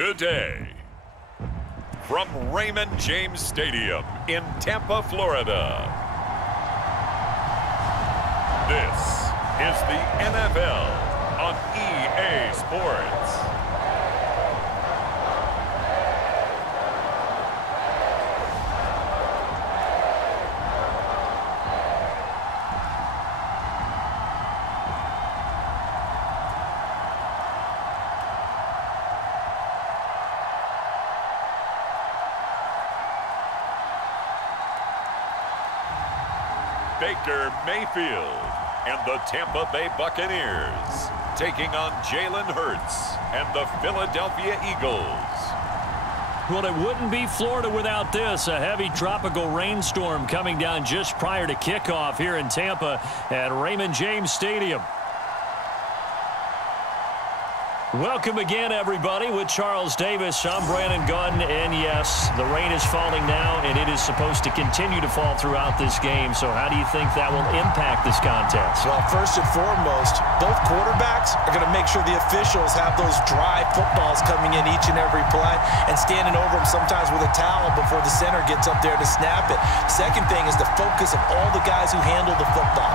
today. From Raymond James Stadium in Tampa, Florida. This is the NFL on EA Sports. Baker Mayfield and the Tampa Bay Buccaneers taking on Jalen Hurts and the Philadelphia Eagles. Well, it wouldn't be Florida without this. A heavy tropical rainstorm coming down just prior to kickoff here in Tampa at Raymond James Stadium. Welcome again, everybody, with Charles Davis. I'm Brandon Gunn, and yes, the rain is falling now, and it is supposed to continue to fall throughout this game. So how do you think that will impact this contest? Well, first and foremost, both quarterbacks are going to make sure the officials have those dry footballs coming in each and every play and standing over them sometimes with a towel before the center gets up there to snap it. Second thing is the focus of all the guys who handle the football.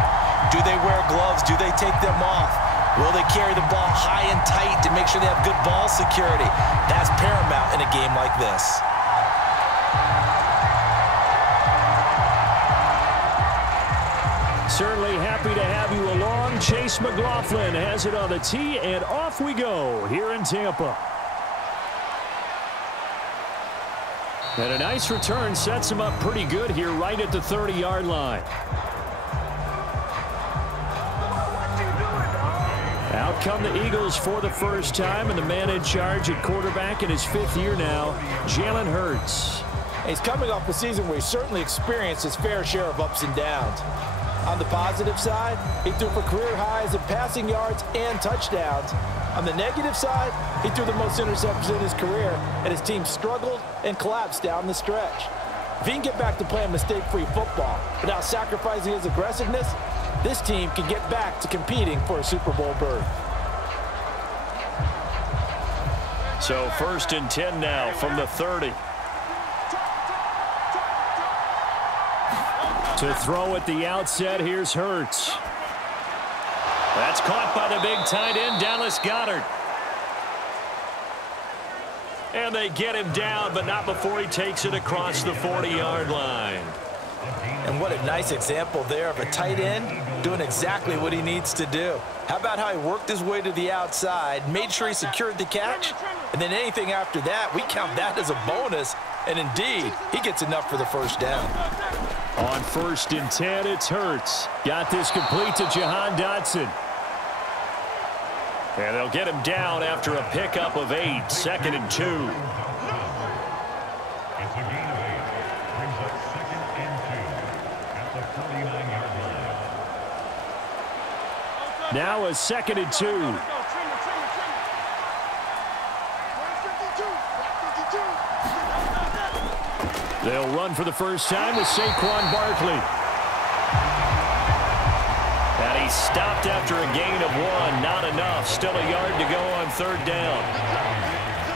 Do they wear gloves? Do they take them off? Will they carry the ball high and tight to make sure they have good ball security? That's paramount in a game like this. Certainly happy to have you along. Chase McLaughlin has it on the tee, and off we go here in Tampa. And a nice return sets him up pretty good here right at the 30-yard line. Out come the Eagles for the first time, and the man in charge at quarterback in his 5th year now, Jalen Hurts. He's coming off a season where he certainly experienced his fair share of ups and downs. On the positive side, he threw for career highs in passing yards and touchdowns. On the negative side, he threw the most interceptions in his career, and his team struggled and collapsed down the stretch. If he can get back to playing mistake-free football without sacrificing his aggressiveness, this team can get back to competing for a Super Bowl berth. So 1st and 10 now from the 30. To throw at the outset, here's Hurts. That's caught by the big tight end, Dallas Goedert. And they get him down, but not before he takes it across the 40-yard line. And what a nice example there of a tight end doing exactly what he needs to do. How about how he worked his way to the outside, made sure he secured the catch, and then anything after that, we count that as a bonus. And indeed, he gets enough for the first down. On 1st and 10, it's Hurts. Got this complete to Jahan Dotson. And they'll get him down after a pickup of 8, 2nd and 2. Now a 2nd and 2. They'll run for the first time with Saquon Barkley. And he stopped after a gain of 1. Not enough. Still a yard to go on 3rd down.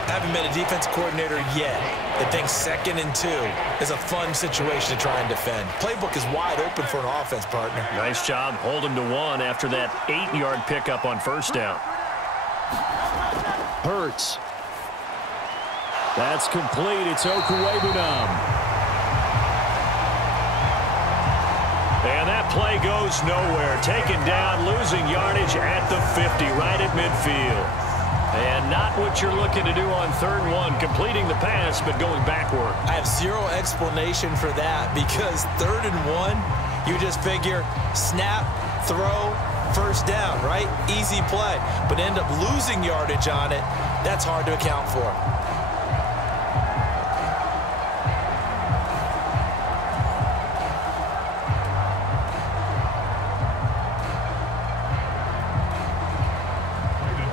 I haven't met a defense coordinator yet that thinks 2nd and 2 is a fun situation to try and defend. Playbook is wide open for an offense, partner. Nice job holding to 1 after that 8-yard pickup on 1st down. Hurts. That's complete. It's Okuwebunam. And that play goes nowhere. Taken down, losing yardage at the 50, right at midfield. And not what you're looking to do on 3rd and 1, completing the pass, but going backward. I have zero explanation for that because 3rd and 1, you just figure snap, throw, first down, right? Easy play. But end up losing yardage on it. That's hard to account for.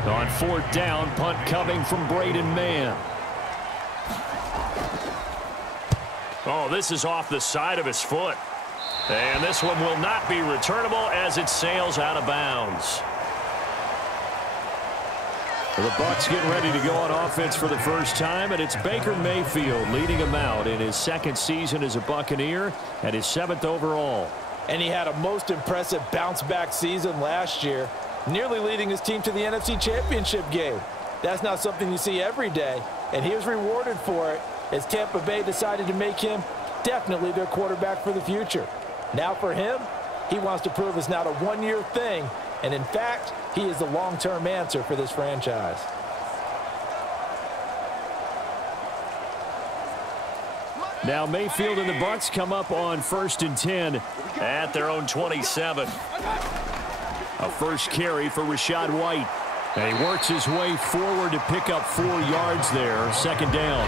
On 4th down, punt coming from Braden Mann. Oh, this is off the side of his foot. And this one will not be returnable as it sails out of bounds. The Bucs getting ready to go on offense for the first time, and it's Baker Mayfield leading them out in his second season as a Buccaneer and his 7th overall. And he had a most impressive bounce-back season last year, nearly leading his team to the NFC Championship game. That's not something you see every day, and he was rewarded for it as Tampa Bay decided to make him definitely their quarterback for the future. Now for him, he wants to prove it's not a one-year thing, and in fact, he is the long-term answer for this franchise. Now Mayfield and the Bucs come up on 1st and 10 at their own 27. A first carry for Rachaad White. And he works his way forward to pick up 4 yards there, 2nd down.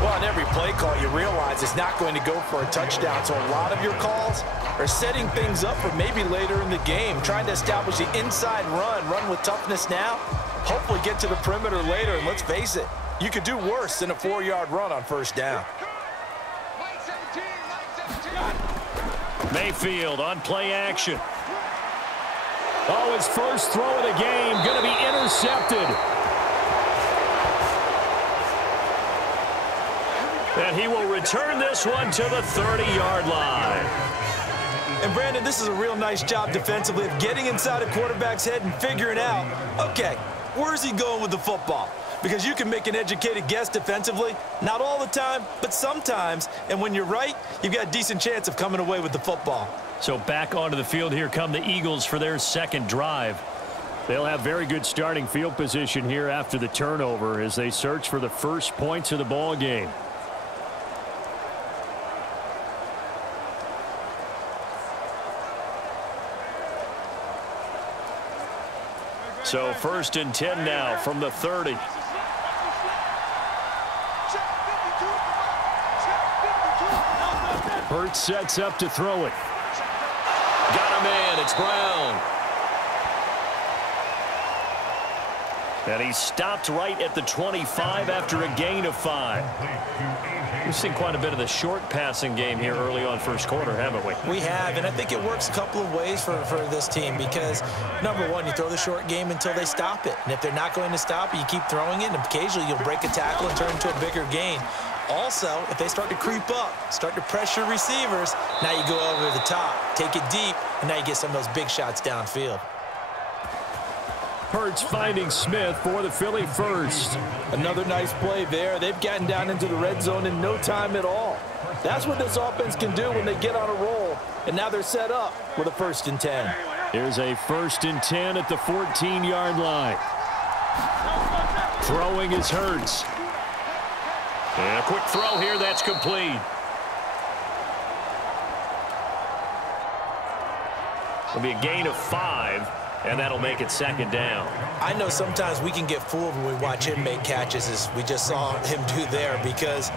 Well, on every play call, you realize it's not going to go for a touchdown, so a lot of your calls are setting things up for maybe later in the game, trying to establish the inside run with toughness now, hopefully get to the perimeter later, and let's face it, you could do worse than a 4-yard run on 1st down. Mayfield on play action. Oh, his first throw of the game going to be intercepted. And he will return this one to the 30-yard line. And, Brandon, this is a real nice job defensively of getting inside a quarterback's head and figuring out, okay, where's he going with the football? Because you can make an educated guess defensively, not all the time, but sometimes. And when you're right, you've got a decent chance of coming away with the football. So back onto the field here come the Eagles for their 2nd drive. They'll have very good starting field position here after the turnover as they search for the first points of the ball game. So 1st and 10 now from the 30. Hurts sets up to throw it. Got a man. It's Brown. And he stopped right at the 25 after a gain of 5. We've seen quite a bit of the short passing game here early on 1st quarter, haven't we? We have, and I think it works a couple of ways for this team because, number one, you throw the short game until they stop it. And if they're not going to stop it, you keep throwing it, and occasionally you'll break a tackle and turn it into a bigger gain. Also, if they start to creep up, start to pressure receivers, now you go over the top, take it deep, and now you get some of those big shots downfield. Hurts finding Smith for the Philly first. Another nice play there. They've gotten down into the red zone in no time at all. That's what this offense can do when they get on a roll, and now they're set up with a 1st and 10. Here's a 1st and 10 at the 14-yard line. Throwing is Hurts. And a quick throw here, that's complete. It'll be a gain of 5, and that'll make it 2nd down. I know sometimes we can get fooled when we watch him make catches, as we just saw him do there, because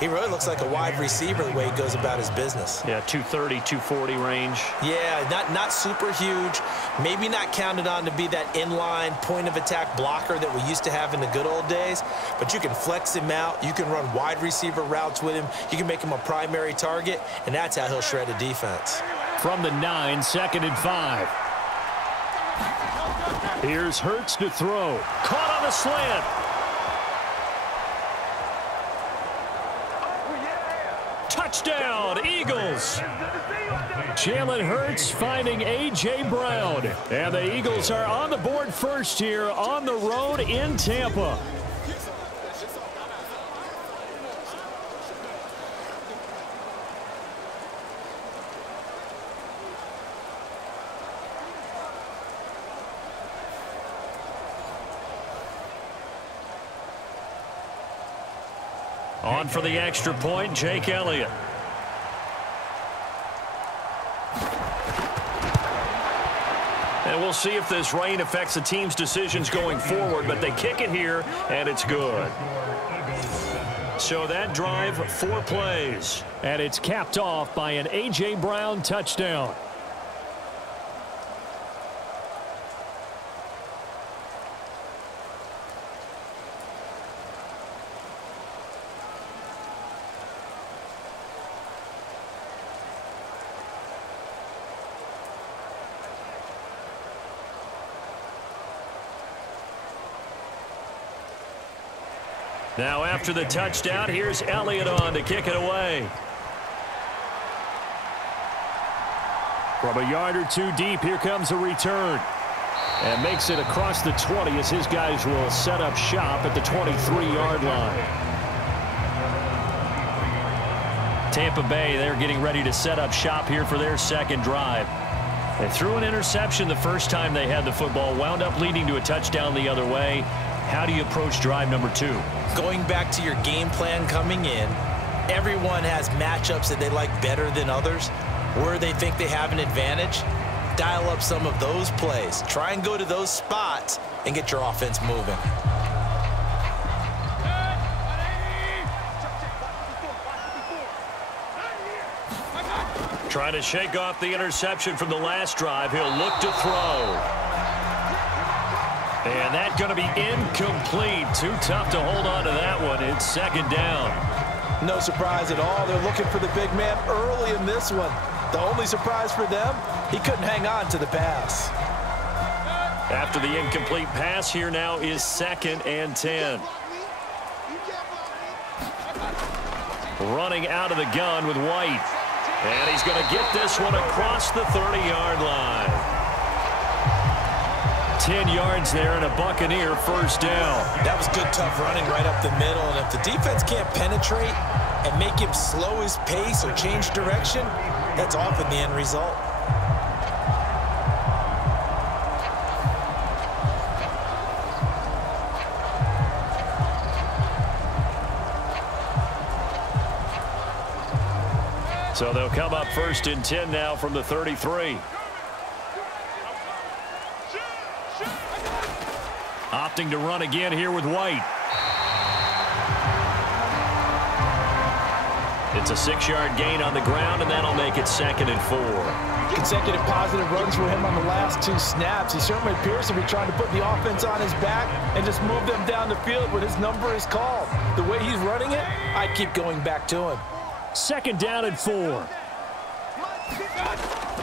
he really looks like a wide receiver the way he goes about his business. Yeah, 230, 240 range. Yeah, not super huge. Maybe not counted on to be that inline point-of-attack blocker that we used to have in the good old days. But you can flex him out. You can run wide receiver routes with him. You can make him a primary target, and that's how he'll shred a defense. From the 9, 2nd and 5. Here's Hurts to throw. Caught on the slant. Touchdown, Eagles. Jalen Hurts finding A.J. Brown. And the Eagles are on the board first here on the road in Tampa. On for the extra point, Jake Elliott. And we'll see if this rain affects the team's decisions going forward, but they kick it here, and it's good. So that drive, 4 plays, and it's capped off by an A.J. Brown touchdown. Now after the touchdown, here's Elliott on to kick it away. From a yard or two deep, here comes a return. And makes it across the 20 as his guys will set up shop at the 23-yard line. Tampa Bay, they're getting ready to set up shop here for their second drive. They threw an interception the first time they had the football, wound up leading to a touchdown the other way. How do you approach drive number 2? Going back to your game plan coming in, everyone has matchups that they like better than others, where they think they have an advantage. Dial up some of those plays. Try and go to those spots and get your offense moving. Trying to shake off the interception from the last drive. He'll look to throw. And that's going to be incomplete. Too tough to hold on to that one. It's second down. No surprise at all. They're looking for the big man early in this one. The only surprise for them, he couldn't hang on to the pass. After the incomplete pass, here now is 2nd and 10. Running out of the gun with White. And he's going to get this one across the 30-yard line. 10 yards there and a Buccaneer first down. That was good, tough running right up the middle. And if the defense can't penetrate and make him slow his pace or change direction, that's often the end result. So they'll come up 1st and 10 now from the 33. Opting to run again here with White. It's a 6-yard gain on the ground, and that'll make it 2nd and 4. Consecutive positive runs for him on the last 2 snaps. He certainly appears to be trying to put the offense on his back and just move them down the field when his number is called. The way he's running it, I'd keep going back to him. 2nd down and 4.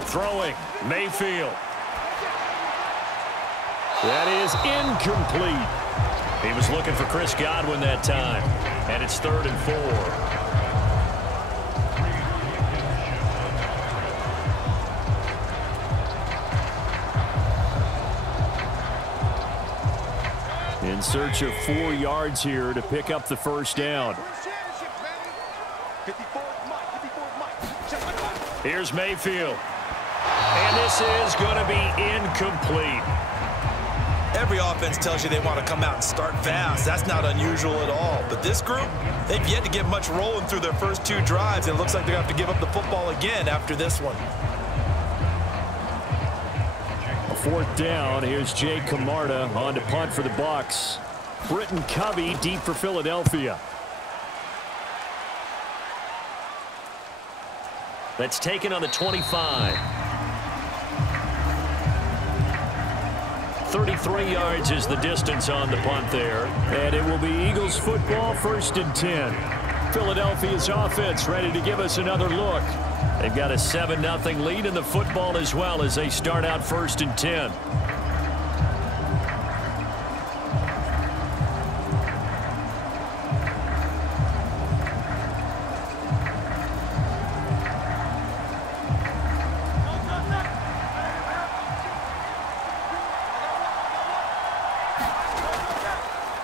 Throwing, Mayfield. That is incomplete. He was looking for Chris Godwin that time. And it's 3rd and 4. In search of 4 yards here to pick up the first down. Here's Mayfield. And this is going to be incomplete. Every offense tells you they want to come out and start fast. That's not unusual at all. But this group, they've yet to get much rolling through their first 2 drives. And it looks like they're going to have to give up the football again after this one. A 4th down. Here's Jay Camarda on to punt for the Bucs. Britton Covey deep for Philadelphia. That's taken on the 25. 33 yards is the distance on the punt there. And it will be Eagles football, 1st and 10. Philadelphia's offense ready to give us another look. They've got a 7-0 lead in the football as well as they start out 1st and 10.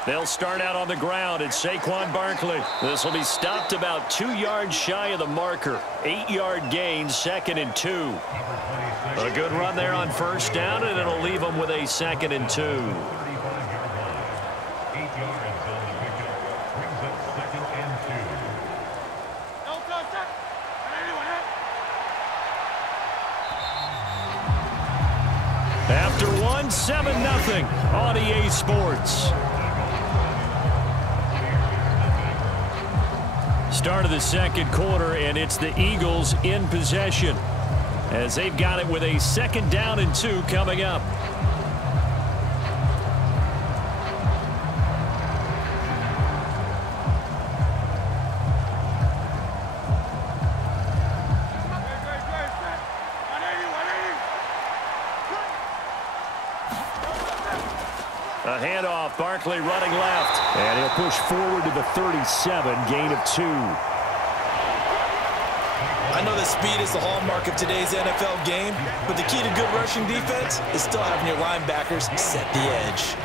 They'll start out on the ground. It's Saquon Barkley. This will be stopped about 2 yards shy of the marker. 8-yard gain, 2nd and 2. A good run there on 1st down, and it'll leave them with a 2nd and 2. After one, 7-0 on EA Sports. Start of the second quarter, and it's the Eagles in possession as they've got it with a 2nd down and 2 coming up. A handoff off. Barkley running left. And he'll push forward to the 37, gain of 2. I know that speed is the hallmark of today's NFL game, but the key to good rushing defense is still having your linebackers set the edge.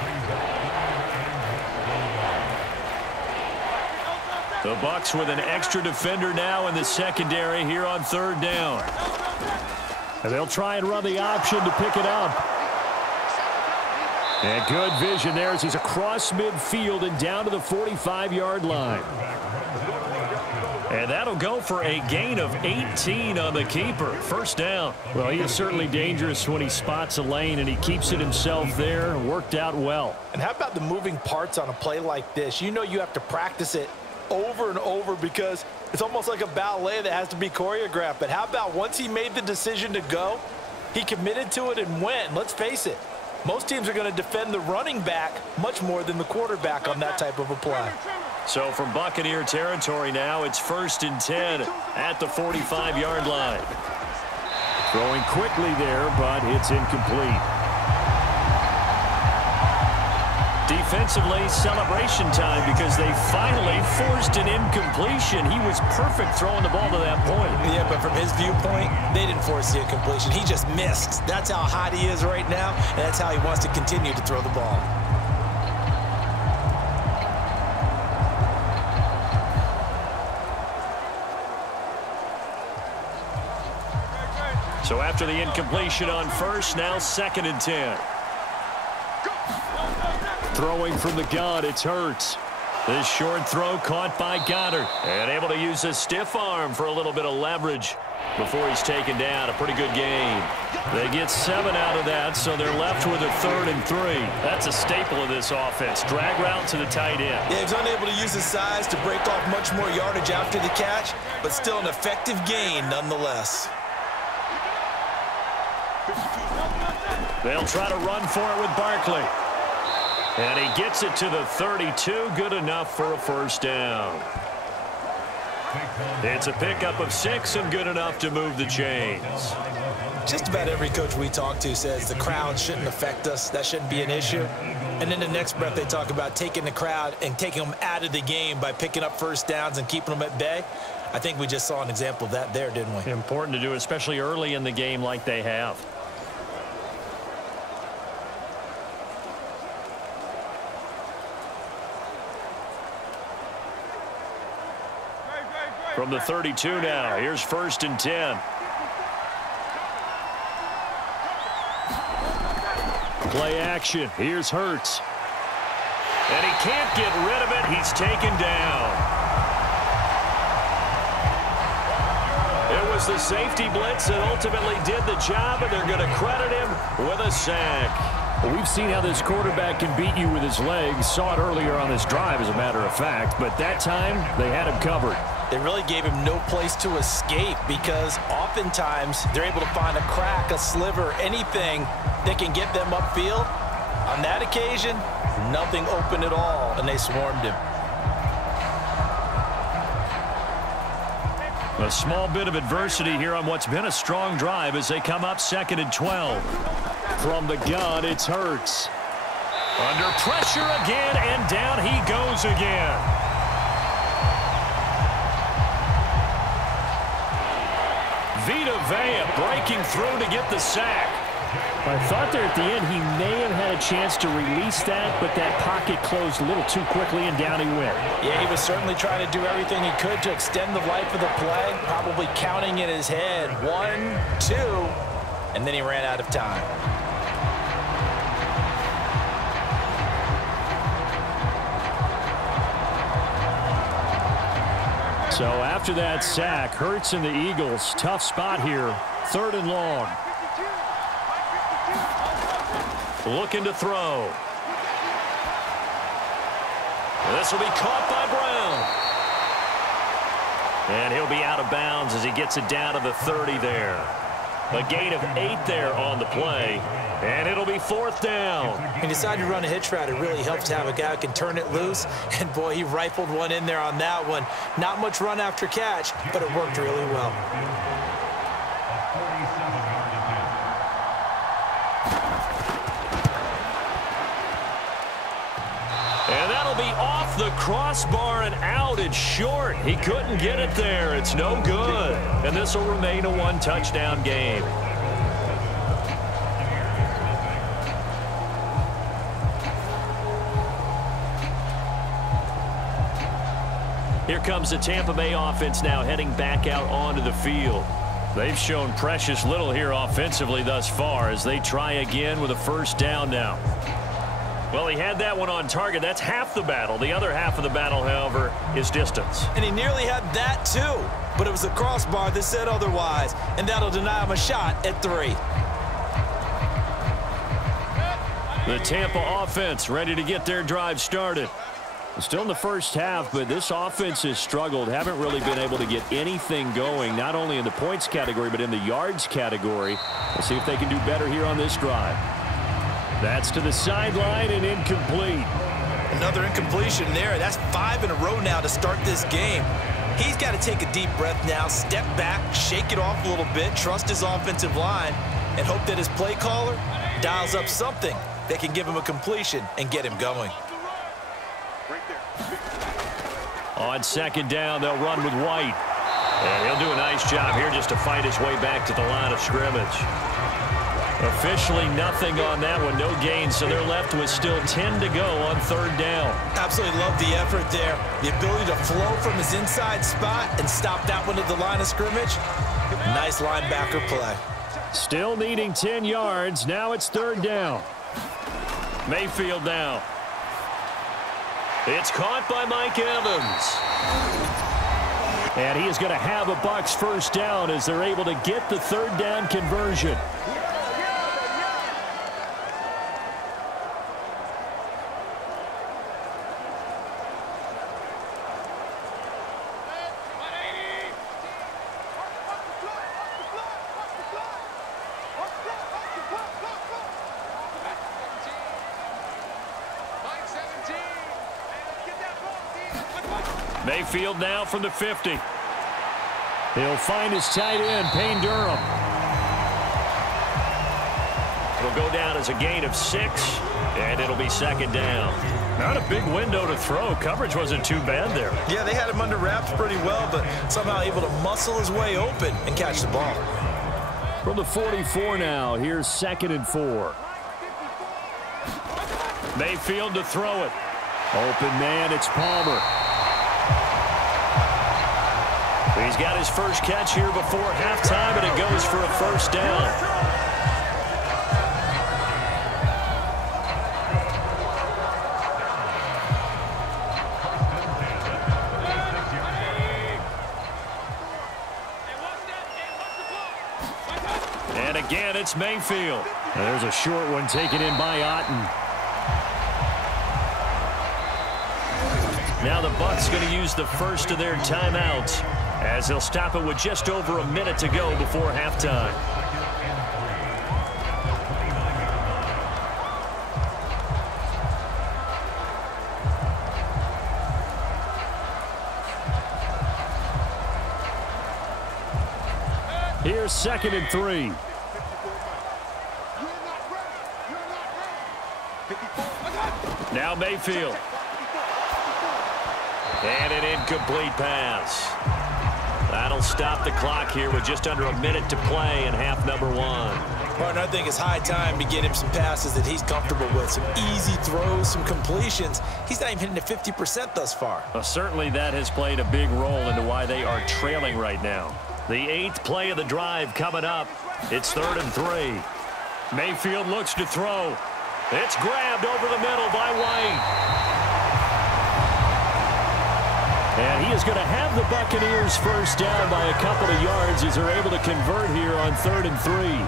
The Bucs with an extra defender now in the secondary here on 3rd down. And they'll try and run the option to pick it up. And good vision there as he's across midfield and down to the 45-yard line. And that'll go for a gain of 18 on the keeper. 1st down. Well, he is certainly dangerous when he spots a lane, and he keeps it himself there. Worked out well. And how about the moving parts on a play like this? You know you have to practice it over and over because it's almost like a ballet that has to be choreographed. But how about once he made the decision to go, he committed to it and went. Let's face it, most teams are going to defend the running back much more than the quarterback on that type of a play. So from Buccaneer territory now, it's 1st and 10 at the 45-yard line. Throwing quickly there, but it's incomplete. Defensively, celebration time because they finally forced an incompletion. He was perfect throwing the ball to that point. Yeah, but from his viewpoint, they didn't force the incompletion. He just missed. That's how hot he is right now, and that's how he wants to continue to throw the ball. So after the incompletion on 1st, now 2nd and 10. Throwing from the gun, it's Hurts. This short throw caught by Goddard. And able to use a stiff arm for a little bit of leverage before he's taken down. A pretty good game. They get 7 out of that, so they're left with a 3rd and 3. That's a staple of this offense. Drag route to the tight end. Yeah, he's unable to use his size to break off much more yardage after the catch, but still an effective gain nonetheless. They'll try to run for it with Barkley. And he gets it to the 32. Good enough for a 1st down. It's a pickup of 6 and good enough to move the chains. Just about every coach we talk to says the crowd shouldn't affect us. That shouldn't be an issue. And then the next breath they talk about taking the crowd and taking them out of the game by picking up 1st downs and keeping them at bay. I think we just saw an example of that there, didn't we? Important to do, especially early in the game like they have. From the 32 now, here's 1st and 10. Play action. Here's Hurts. And he can't get rid of it. He's taken down. It was the safety blitz that ultimately did the job, and they're going to credit him with a sack. Well, we've seen how this quarterback can beat you with his legs. Saw it earlier on this drive, as a matter of fact. But that time, they had him covered. They really gave him no place to escape because oftentimes they're able to find a crack, a sliver, anything that can get them upfield. On that occasion, nothing open at all, and they swarmed him. A small bit of adversity here on what's been a strong drive as they come up 2nd and 12. From the gun, it's Hurts. Under pressure again, and down he goes again. Vita Vea breaking through to get the sack. I thought there at the end he may have had a chance to release that, but that pocket closed a little too quickly, and down he went. Yeah, he was certainly trying to do everything he could to extend the life of the play, probably counting in his head 1, 2, and then he ran out of time. So after that sack, Hurts and the Eagles, tough spot here, 3rd and long. Looking to throw. This will be caught by Brown. And he'll be out of bounds as he gets it down to the 30 there. A gain of 8 there on the play. And it'll be 4th down. He decided to run a hitch route. It really helps to have a guy who can turn it loose. And, boy, he rifled one in there on that one. Not much run after catch, but it worked really well. that'll be off the crossbar and out. It's short. He couldn't get it there. It's no good. And this will remain a one-touchdown game. Here comes the Tampa Bay offense now heading back out onto the field. They've shown precious little here offensively thus far as they try again with a first down now. Well, he had that one on target. That's half the battle. The other half of the battle, however, is distance. And he nearly had that too, but it was the crossbar that said otherwise, and that'll deny him a shot at 3. The Tampa offense ready to get their drive started. Still in the first half, but this offense has struggled. Haven't really been able to get anything going, not only in the points category, but in the yards category. We'll see if they can do better here on this drive. That's to the sideline and incomplete. Another incompletion there. That's 5 in a row now to start this game. He's got to take a deep breath now, step back, shake it off a little bit, trust his offensive line, and hope that his play caller dials up something that can give him a completion and get him going. On second down, they'll run with White. And he'll do a nice job here just to fight his way back to the line of scrimmage. Officially nothing on that one, no gain, so they're left with still 10 to go on third down. Absolutely love the effort there. The ability to flow from his inside spot and stop that one at the line of scrimmage. Nice linebacker play. Still needing 10 yards. Now it's third down. Mayfield now. It's caught by Mike Evans. And he is going to have a Bucs first down as they're able to get the third down conversion. Mayfield now from the 50. He'll find his tight end, Payne Durham. It'll go down as a gain of 6, and it'll be second down. Not a big window to throw. Coverage wasn't too bad there. Yeah, they had him under wraps pretty well, but somehow able to muscle his way open and catch the ball. From the 44 now, here's 2nd and 4. Mayfield to throw it. Open man, it's Palmer. He's got his first catch here before halftime, and it goes for a first down. And again, it's Mayfield. And there's a short one taken in by Otten. Now the Bucs going to use the first of their timeouts, as they'll stop it with just over a minute to go before halftime. Here's 2nd and 3. Now Mayfield. And an incomplete pass. That'll stop the clock here with just under a minute to play in half number 1. Partner, I think it's high time to get him some passes that he's comfortable with. Some easy throws, some completions. He's not even hitting to 50% thus far. Well, certainly that has played a big role into why they are trailing right now. The 8th play of the drive coming up. It's 3rd and 3. Mayfield looks to throw. It's grabbed over the middle by White. And he is going to have the Buccaneers first down by a couple of yards as they're able to convert here on 3rd and 3.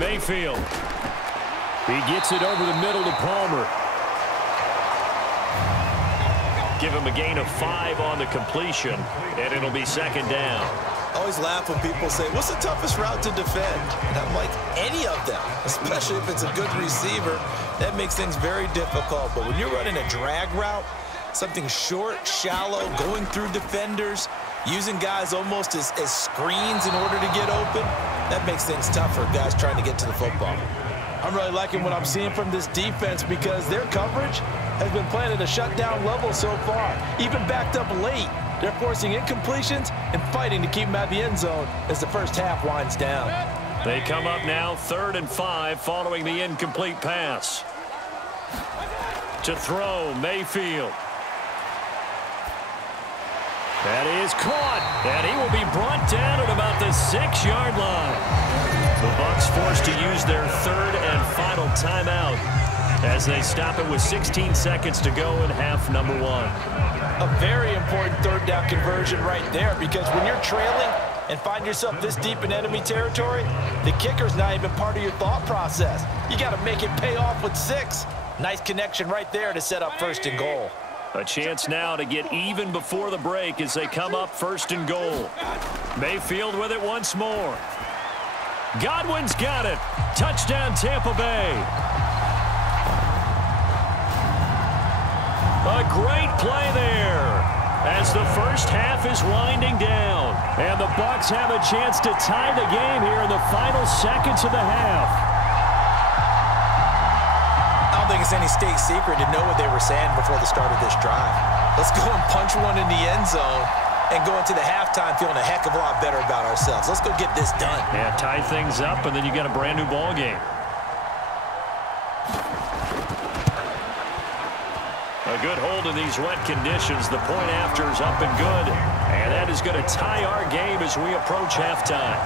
Mayfield. He gets it over the middle to Palmer. Give him a gain of 5 on the completion, and it'll be second down. I always laugh when people say, what's the toughest route to defend? And I'm like, any of them, especially if it's a good receiver. That makes things very difficult. But when you're running a drag route, something short, shallow, going through defenders, using guys almost as screens in order to get open, that makes things tougher, guys trying to get to the football. I'm really liking what I'm seeing from this defense because their coverage has been playing at a shutdown level so far. Even backed up late, they're forcing incompletions and fighting to keep them at the end zone as the first half winds down. They come up now 3rd and 5 following the incomplete pass. To throw, Mayfield. That is caught, and he will be brought down at about the 6-yard line. The Bucs forced to use their 3rd and final timeout as they stop it with 16 seconds to go in half number 1. A very important 3rd down conversion right there, because when you're trailing and find yourself this deep in enemy territory, the kicker's not even part of your thought process. You got to make it pay off with 6. Nice connection right there to set up 1st and goal. A chance now to get even before the break as they come up 1st and goal. Mayfield with it once more. Godwin's got it. Touchdown, Tampa Bay. A great play there as the first half is winding down. And the Bucs have a chance to tie the game here in the final seconds of the half. I don't think it's any state secret to know what they were saying before the start of this drive. Let's go and punch one in the end zone and go into the halftime feeling a heck of a lot better about ourselves. Let's go get this done. Yeah, tie things up, and then you got a brand new ball game. A good hold in these wet conditions. The point after is up and good. And that is going to tie our game as we approach halftime.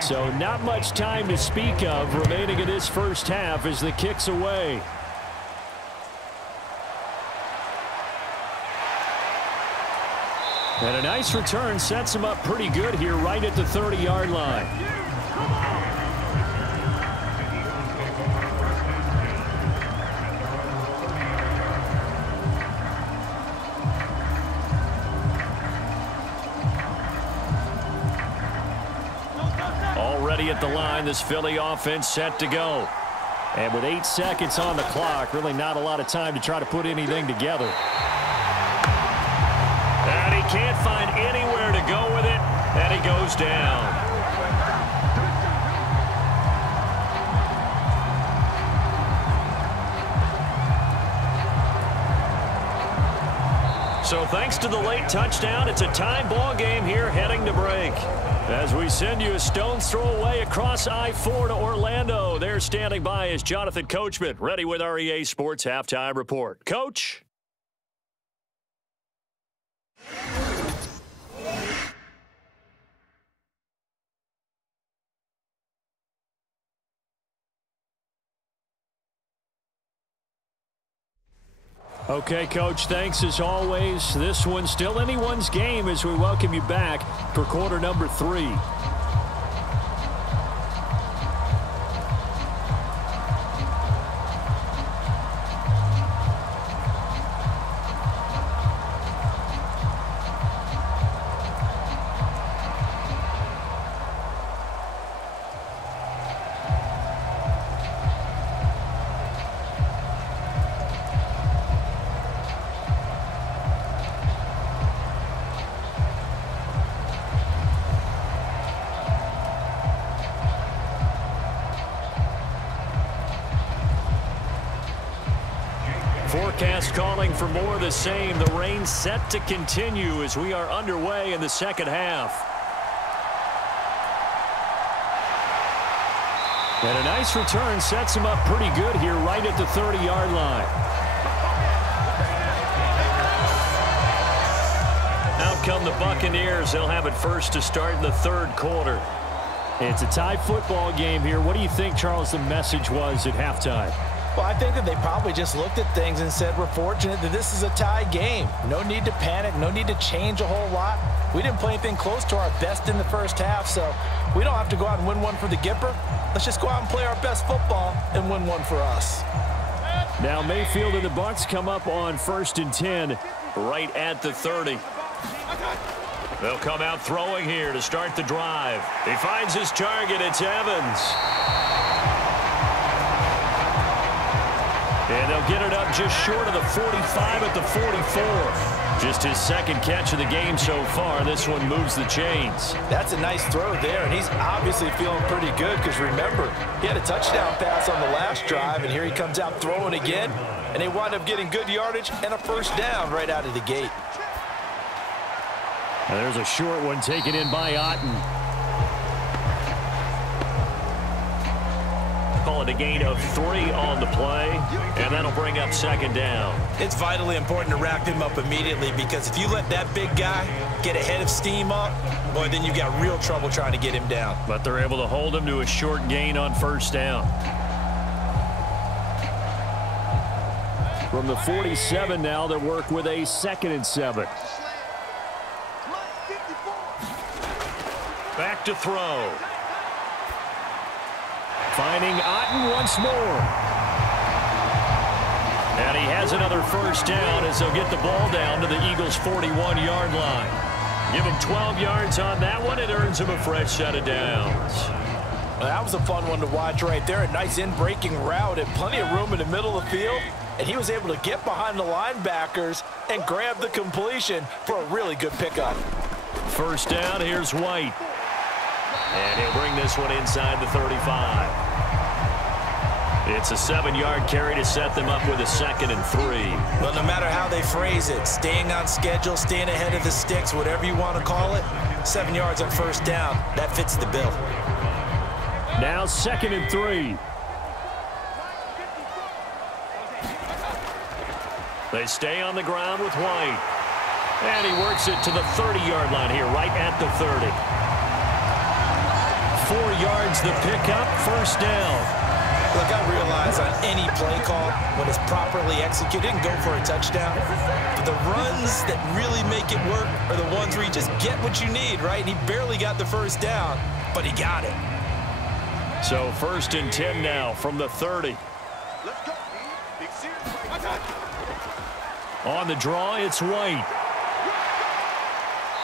So not much time to speak of remaining in this first half as the kick's away. And a nice return sets him up pretty good here right at the 30-yard line. Already at the line, this Philly offense set to go. And with 8 seconds on the clock, really not a lot of time to try to put anything together. And he can't find anywhere to go with it, and he goes down. So thanks to the late touchdown, it's a tie ball game here heading to break. As we send you a stone's throw away across I-4 to Orlando. There standing by is Jonathan Coachman, ready with our EA Sports Halftime Report. Coach? Okay, Coach, thanks as always. This one's still anyone's game as we welcome you back for quarter number 3. Forecast calling for more of the same. The rain set to continue as we are underway in the second half. And a nice return sets him up pretty good here right at the 30-yard line. Now Out come the Buccaneers. They'll have it first to start in the third quarter. It's a tie football game here. What do you think, Charles, the message was at halftime? Well, I think that they probably just looked at things and said, we're fortunate that this is a tie game. No need to panic. No need to change a whole lot. We didn't play anything close to our best in the first half, so we don't have to go out and win one for the Gipper. Let's just go out and play our best football and win one for us. Now Mayfield and the Bucs come up on 1st and 10 right at the 30. They'll come out throwing here to start the drive. He finds his target. It's Evans. And they'll get it up just short of the 45 at the 44. Just his second catch of the game so far. This one moves the chains. That's a nice throw there, and he's obviously feeling pretty good because, remember, he had a touchdown pass on the last drive, and here he comes out throwing again, and they wind up getting good yardage and a first down right out of the gate. Now there's a short one taken in by Otten. Call it a gain of 3 on the play, and that'll bring up second down. It's vitally important to wrap him up immediately because if you let that big guy get ahead of steam up, boy, then you got real trouble trying to get him down. But they're able to hold him to a short gain on first down. From the 47 now, they work with a 2nd and 7. Back to throw. Finding Otten once more. And he has another first down as they'll get the ball down to the Eagles' 41-yard line. Give him 12 yards on that one. It earns him a fresh set of downs. Well, that was a fun one to watch right there. A nice in-breaking route and plenty of room in the middle of the field. And he was able to get behind the linebackers and grab the completion for a really good pickup. First down, here's White. And he'll bring this one inside the 35. It's a 7-yard carry to set them up with a 2nd and 3. Well, no matter how they phrase it, staying on schedule, staying ahead of the sticks, whatever you want to call it, 7 yards on first down, that fits the bill. Now 2nd and 3. They stay on the ground with White. And he works it to the 30-yard line here, right at the 30. 4 yards the pickup, first down. Look, I realize on any play call, when it's properly executed, it can go for a touchdown. But the runs that really make it work are the ones where you just get what you need, right? And he barely got the first down, but he got it. So 1st and 10 now from the 30. On the draw, it's White.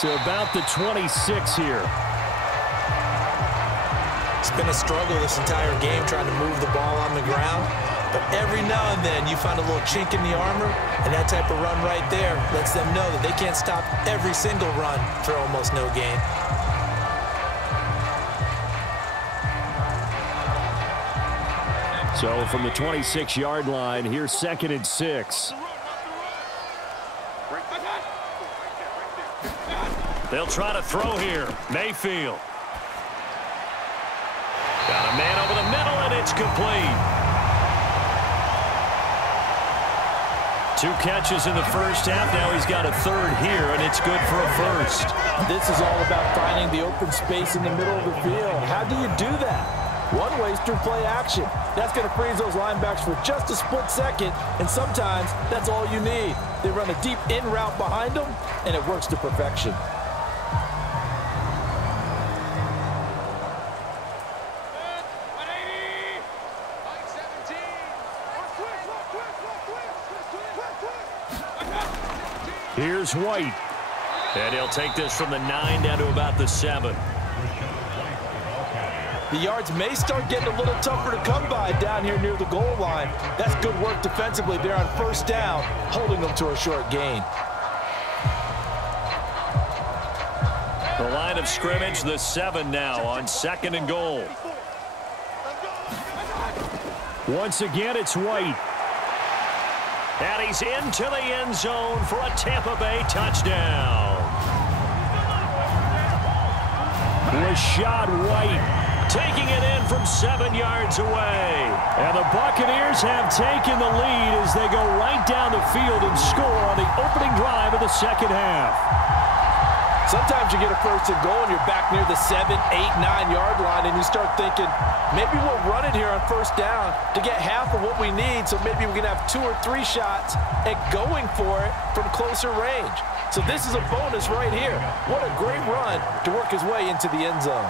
To about the 26 here. It's been a struggle this entire game trying to move the ball on the ground. But every now and then you find a little chink in the armor, and that type of run right there lets them know that they can't stop every single run for almost no gain. So from the 26-yard line, here's 2nd and 6. They'll try to throw here. Mayfield. Got a man over the middle, and it's complete. 2 catches in the first half. Now he's got a 3rd here, and it's good for a first. This is all about finding the open space in the middle of the field. How do you do that? One way is through play action. That's going to freeze those linebackers for just a split second, and sometimes that's all you need. They run a deep in route behind them, and it works to perfection. Here's White. And he'll take this from the 9 down to about the 7. The yards may start getting a little tougher to come by down here near the goal line. That's good work defensively there on first down, holding them to a short gain. The line of scrimmage, the 7 now on 2nd and goal. Once again, it's White. And he's into the end zone for a Tampa Bay touchdown. Rashad White taking it in from 7 yards away. And the Buccaneers have taken the lead as they go right down the field and score on the opening drive of the second half. Sometimes you get a first and goal and you're back near the 7, 8, 9-yard line, and you start thinking, maybe we'll run it here on first down to get half of what we need, so maybe we can have 2 or 3 shots at going for it from closer range. So this is a bonus right here. What a great run to work his way into the end zone.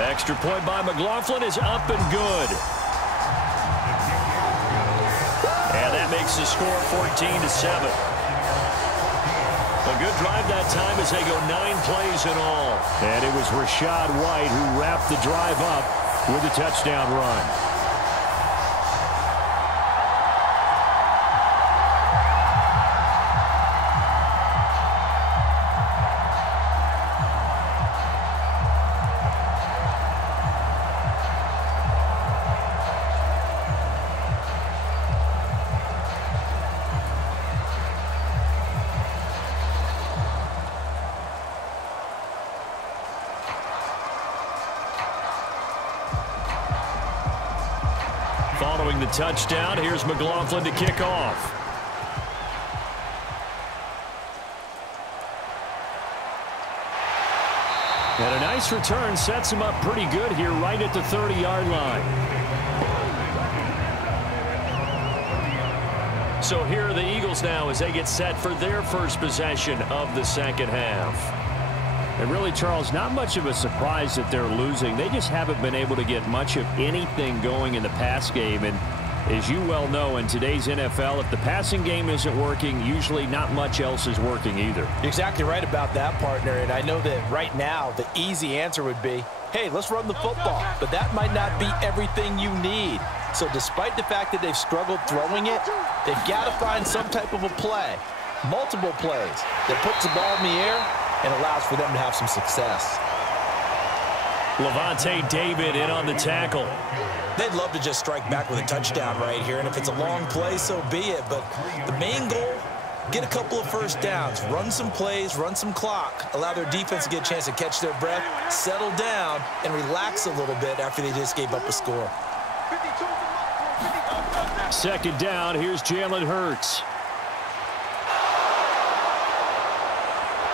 The extra point by McLaughlin is up and good. And that makes the score 14-7. A good drive that time as they go 9 plays in all. And it was Rachaad White who wrapped the drive up with a touchdown run. Following the touchdown, here's McLaughlin to kick off. And a nice return sets him up pretty good here right at the 30-yard line. So here are the Eagles now as they get set for their first possession of the second half. And really, Charles, not much of a surprise that they're losing. They just haven't been able to get much of anything going in the pass game. And as you well know, in today's NFL, if the passing game isn't working, usually not much else is working either. You're exactly right about that, partner. And I know that right now the easy answer would be, hey, let's run the football. But that might not be everything you need. So despite the fact that they've struggled throwing it, they've got to find some type of a play, multiple plays, that puts the ball in the air and allows for them to have some success. Levante David in on the tackle. They'd love to just strike back with a touchdown right here, and if it's a long play, so be it. But the main goal, get a couple of first downs, run some plays, run some clock, allow their defense to get a chance to catch their breath, settle down, and relax a little bit after they just gave up a score. Second down, here's Jalen Hurts.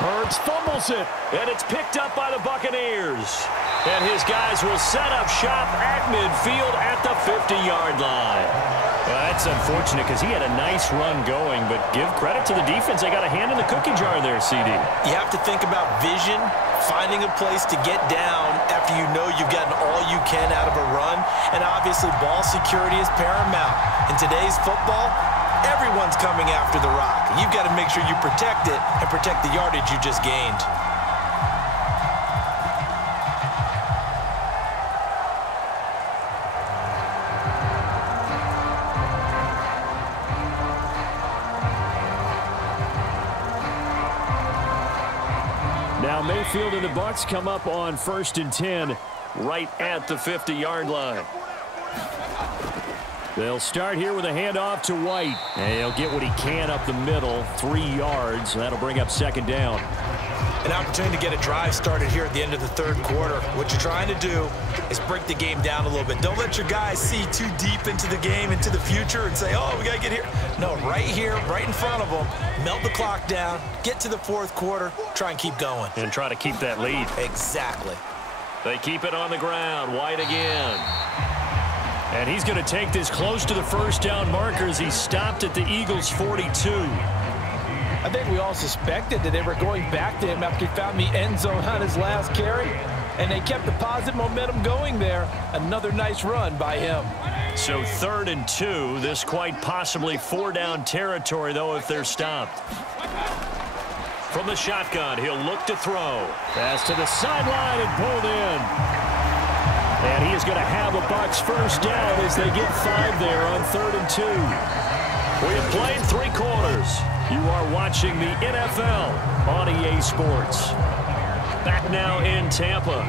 Hurts fumbles it, and it's picked up by the Buccaneers. And his guys will set up shop at midfield at the 50-yard line. Well, that's unfortunate because he had a nice run going, but give credit to the defense. They got a hand in the cookie jar there, CD. You have to think about vision, finding a place to get down after you know you've gotten all you can out of a run, and obviously ball security is paramount. In today's football, everyone's coming after the rock. You've got to make sure you protect it and protect the yardage you just gained. Now Mayfield and the Bucs come up on 1st and 10 right at the 50-yard line. They'll start here with a handoff to White. And he'll get what he can up the middle, 3 yards. That'll bring up second down. An opportunity to get a drive started here at the end of the third quarter. What you're trying to do is break the game down a little bit. Don't let your guys see too deep into the game, into the future, and say, oh, we got to get here. No, right here, right in front of them, melt the clock down, get to the fourth quarter, try and keep going. And try to keep that lead. Exactly. They keep it on the ground. White again. And he's going to take this close to the first down marker as he stopped at the Eagles' 42. I think we all suspected that they were going back to him after he found the end zone on his last carry, and they kept the positive momentum going there. Another nice run by him. So 3rd and 2. This quite possibly 4-down territory, though, if they're stopped. From the shotgun, he'll look to throw. Pass to the sideline and pulled in. And he is going to have a Bucs first down as they get 5 there on 3rd and 2. We have played 3 quarters. You are watching the NFL on EA Sports. Back now in Tampa.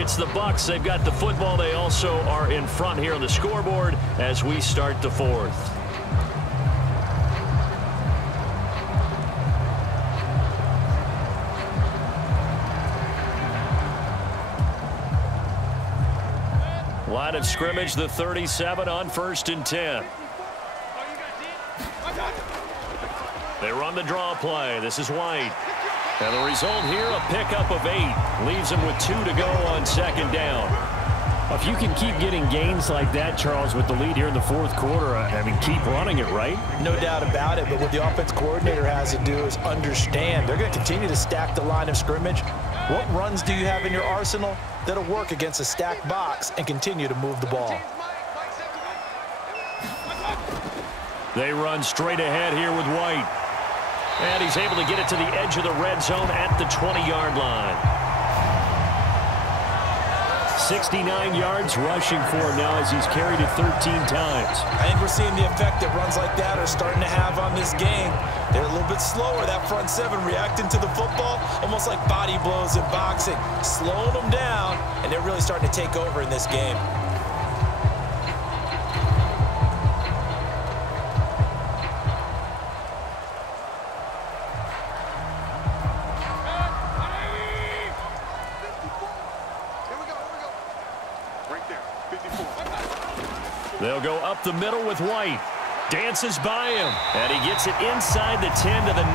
It's the Bucs. They've got the football. They also are in front here on the scoreboard as we start the 4th. Line of scrimmage, the 37 on 1st and 10. They run the draw play. This is White. And the result here, a pickup of 8. Leaves him with 2 to go on second down. If you can keep getting gains like that, Charles, with the lead here in the fourth quarter, I mean, keep running it, right? No doubt about it, but what the offense coordinator has to do is understand they're going to continue to stack the line of scrimmage. What runs do you have in your arsenal that'll work against a stacked box and continue to move the ball? They run straight ahead here with White. And he's able to get it to the edge of the red zone at the 20-yard line. 69 yards rushing for him now as he's carried it 13 times. I think we're seeing the effect that runs like that are starting to have on this game. They're a little bit slower, that front seven, reacting to the football, almost like body blows in boxing, slowing them down, and they're really starting to take over in this game. They'll go up the middle with White. Dances by him. And he gets it inside the 10 to the 9.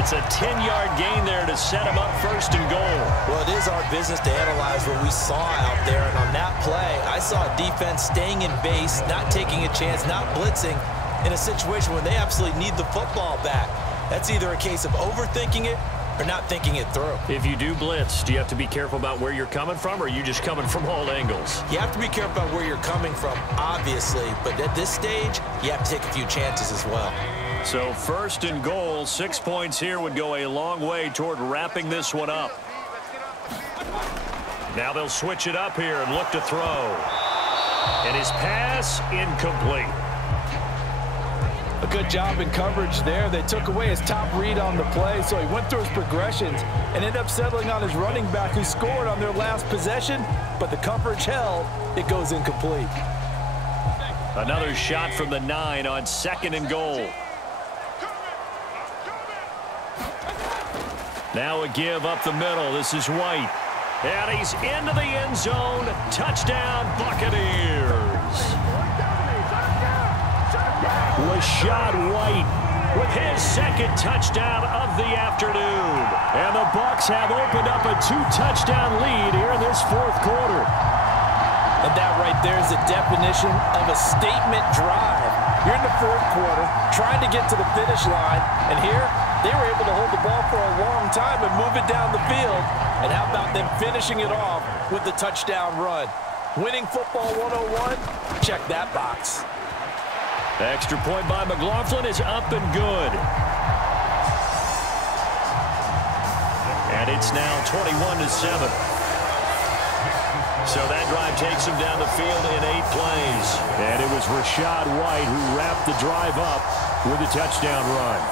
It's a 10-yard gain there to set him up first and goal. Well, it is our business to analyze what we saw out there. And on that play, I saw a defense staying in base, not taking a chance, not blitzing in a situation where they absolutely need the football back. That's either a case of overthinking it or not thinking it through. If you do blitz, do you have to be careful about where you're coming from, or are you just coming from all angles? You have to be careful about where you're coming from, obviously, but at this stage, you have to take a few chances as well. So first and goal, 6 points here would go a long way toward wrapping this one up. Now they'll switch it up here and look to throw. And his pass incomplete. A good job in coverage there. They took away his top read on the play, so he went through his progressions and ended up settling on his running back who scored on their last possession, but the coverage held. It goes incomplete. Another shot from the 9 on second and goal. Now a give up the middle. This is White. And he's into the end zone. Touchdown, Buccaneers. Rashad White with his second touchdown of the afternoon. And the Bucs have opened up a 2-touchdown lead here in this fourth quarter. And that right there is the definition of a statement drive. You're in the fourth quarter, trying to get to the finish line, and here they were able to hold the ball for a long time and move it down the field. And how about them finishing it off with the touchdown run? Winning football 101, check that box. Extra point by McLaughlin is up and good. And it's now 21-7. So that drive takes him down the field in 8 plays. And it was Rashad White who wrapped the drive up with a touchdown run.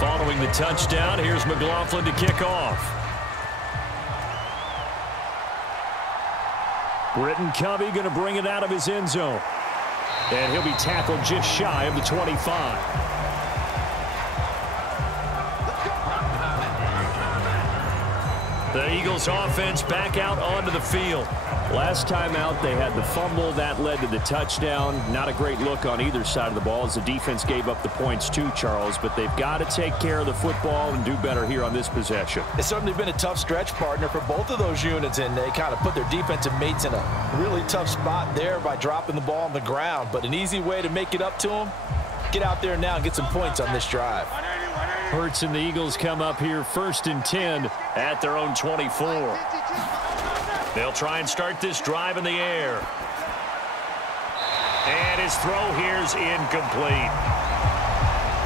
Following the touchdown, here's McLaughlin to kick off. Britton Covey going to bring it out of his end zone. And he'll be tackled just shy of the 25. The Eagles offense back out onto the field. Last time out, they had the fumble. That led to the touchdown. Not a great look on either side of the ball as the defense gave up the points too, Charles. But they've got to take care of the football and do better here on this possession. It's certainly been a tough stretch, partner, for both of those units, and they kind of put their defensive mates in a really tough spot there by dropping the ball on the ground. But an easy way to make it up to them, get out there now and get some points on this drive. Hurts and the Eagles come up here 1st and 10 at their own 24. They'll try and start this drive in the air. And his throw here's incomplete.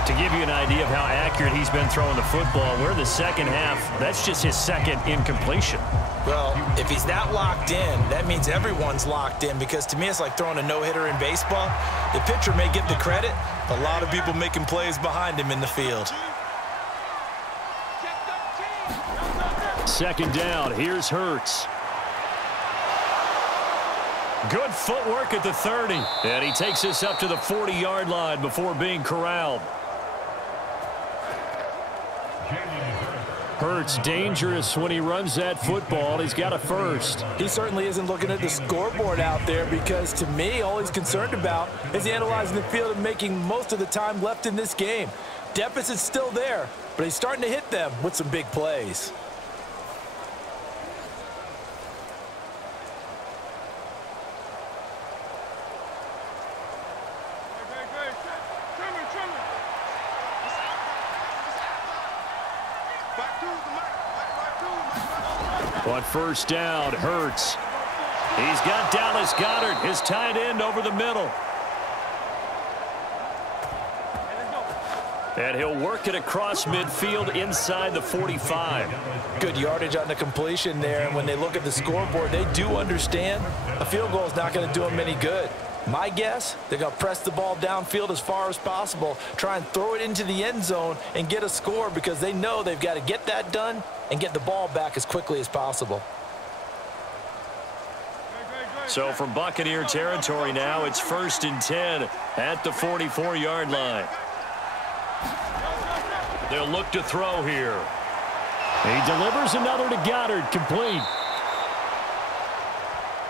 To give you an idea of how accurate he's been throwing the football, we're in the second half. That's just his second incompletion. Well, if he's that locked in, that means everyone's locked in, because to me it's like throwing a no-hitter in baseball. The pitcher may get the credit, but a lot of people making plays behind him in the field. Second down, here's Hurts. Good footwork at the 30. And he takes us up to the 40-yard line before being corralled. Hurts dangerous when he runs that football. He's got a first. He certainly isn't looking at the scoreboard out there, because to me, all he's concerned about is analyzing the field and making most of the time left in this game. Deficit's still there, but he's starting to hit them with some big plays. On first down, Hurts. He's got Dallas Goedert, his tight end, over the middle. And he'll work it across midfield inside the 45. Good yardage on the completion there, and when they look at the scoreboard, they do understand a field goal is not going to do them any good. My guess, they're going to press the ball downfield as far as possible, try and throw it into the end zone and get a score, because they know they've got to get that done and get the ball back as quickly as possible. So from Buccaneer territory now, it's 1st and 10 at the 44-yard line. They'll look to throw here. He delivers another to Goedert, complete.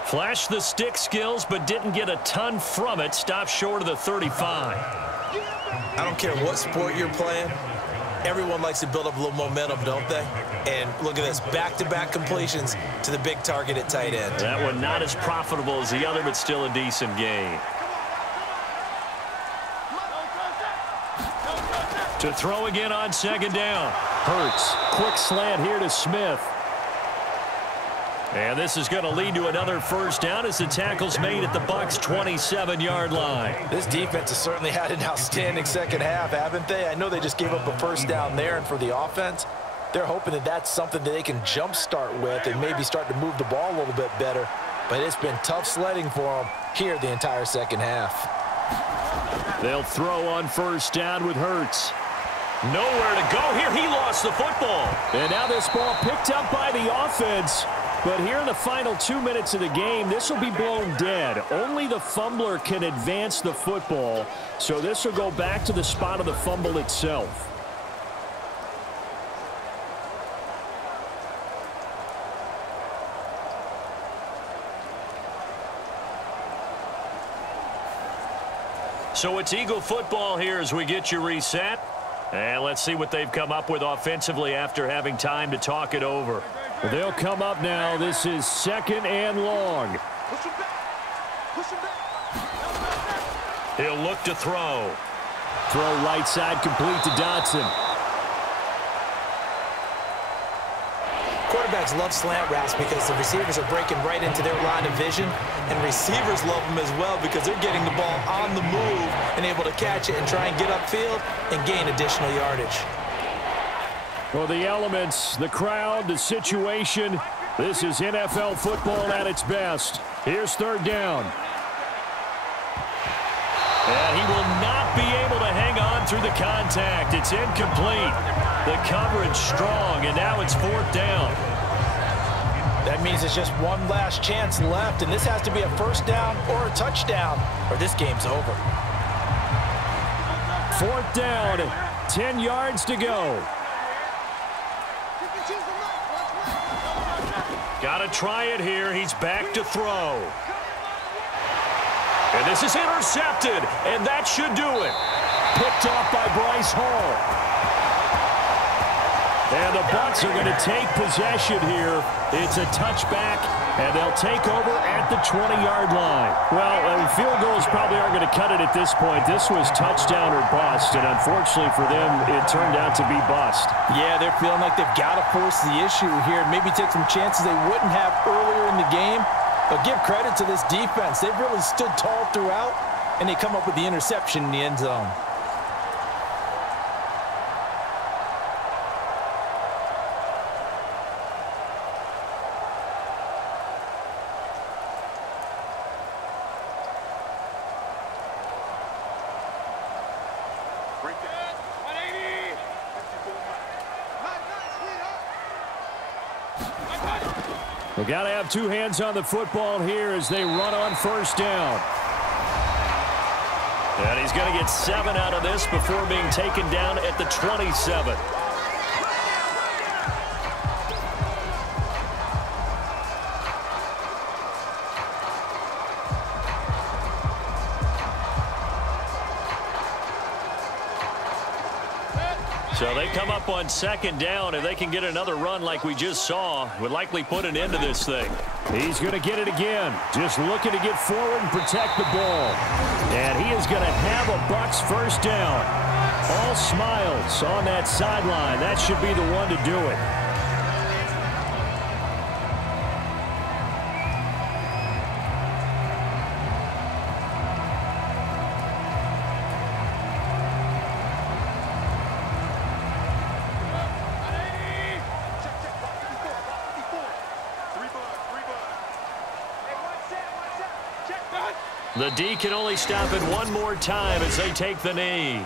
Flashed the stick skills, but didn't get a ton from it. Stopped short of the 35. I don't care what sport you're playing. Everyone likes to build up a little momentum, don't they? And look at this, back-to-back completions to the big target at tight end. That one not as profitable as the other, but still a decent gain. To throw again on second down. Hurts, quick slant here to Smith. And this is going to lead to another first down as the tackle's made at the Bucs' 27-yard line. This defense has certainly had an outstanding second half, haven't they? I know they just gave up a first down there, and for the offense, they're hoping that that's something that they can jumpstart with and maybe start to move the ball a little bit better. But it's been tough sledding for them here the entire second half. They'll throw on first down with Hurts. Nowhere to go here. He lost the football. And now this ball picked up by the offense. But here in the final 2 minutes of the game, this will be blown dead. Only the fumbler can advance the football, so this will go back to the spot of the fumble itself. So it's Eagle football here as we get you reset. And let's see what they've come up with offensively after having time to talk it over. They'll come up now. This is 2nd and long. He'll look to throw. Throw right side complete to Dotson. Quarterbacks love slant routes because the receivers are breaking right into their line of vision, and receivers love them as well because they're getting the ball on the move and able to catch it and try and get upfield and gain additional yardage. Well, the elements, the crowd, the situation, this is NFL football at its best. Here's 3rd down. And he will not be able to hang on through the contact. It's incomplete. The coverage strong, and now it's 4th down. That means it's just one last chance left, and this has to be a first down or a touchdown, or this game's over. 4th down, 10 yards to go. Got to try it here. He's back to throw. And this is intercepted, and that should do it. Picked off by Bryce Hall. And the Bucs are going to take possession here. It's a touchback, and they'll take over at the 20-yard line. Well, field goals probably aren't going to cut it at this point. This was touchdown or bust, and unfortunately for them, it turned out to be bust. Yeah, they're feeling like they've got to force the issue here, maybe take some chances they wouldn't have earlier in the game. But give credit to this defense. They've really stood tall throughout, and they come up with the interception in the end zone. They got to have two hands on the football here as they run on first down. And he's going to get 7 out of this before being taken down at the 27. So they come up on second down. If they can get another run like we just saw, would likely put an end to this thing. He's going to get it again. Just looking to get forward and protect the ball. And he is going to have a Bucs first down. All smiles on that sideline. That should be the one to do it. The D can only stop it one more time as they take the knee.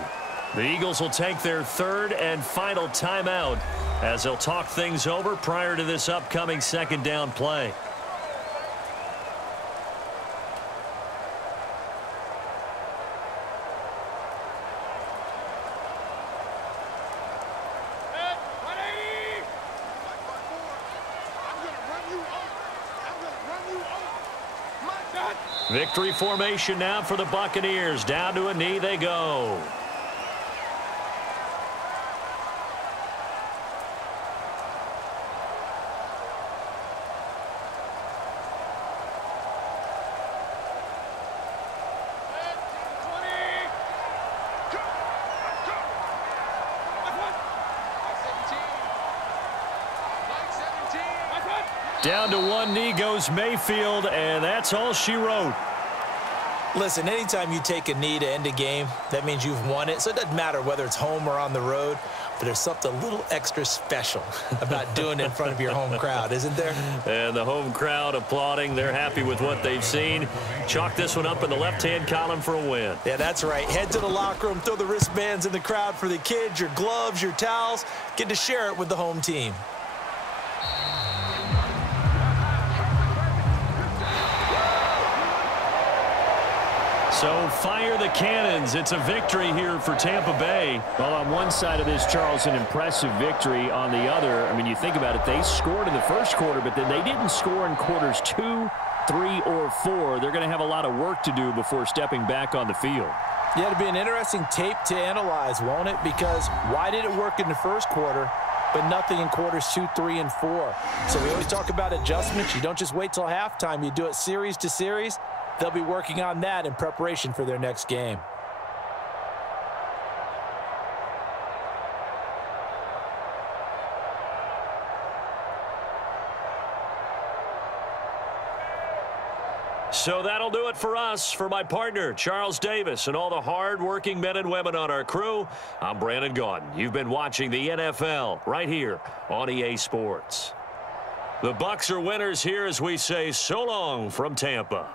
The Eagles will take their third and final timeout as they'll talk things over prior to this upcoming second down play. Victory formation now for the Buccaneers. Down to a knee they go. Down to one knee goes Mayfield, and that's all she wrote. Listen, anytime you take a knee to end a game, that means you've won it. So it doesn't matter whether it's home or on the road, but there's something a little extra special about doing it in front of your home crowd, isn't there? And the home crowd applauding. They're happy with what they've seen. Chalk this one up in the left-hand column for a win. Yeah, that's right. Head to the locker room, throw the wristbands in the crowd for the kids, your gloves, your towels. Get to share it with the home team. So fire the cannons. It's a victory here for Tampa Bay. Well, on one side of this, Charles, an impressive victory. On the other, I mean, you think about it, they scored in the first quarter, but then they didn't score in quarters 2, 3, or 4. They're going to have a lot of work to do before stepping back on the field. Yeah, it'll be an interesting tape to analyze, won't it? Because why did it work in the first quarter, but nothing in quarters 2, 3, and 4? So we always talk about adjustments. You don't just wait till halftime. You do it series to series. They'll be working on that in preparation for their next game. So that'll do it for us. For my partner, Charles Davis, and all the hard-working men and women on our crew, I'm Brandon Gaudin. You've been watching the NFL right here on EA Sports. The Bucs are winners here as we say so long from Tampa.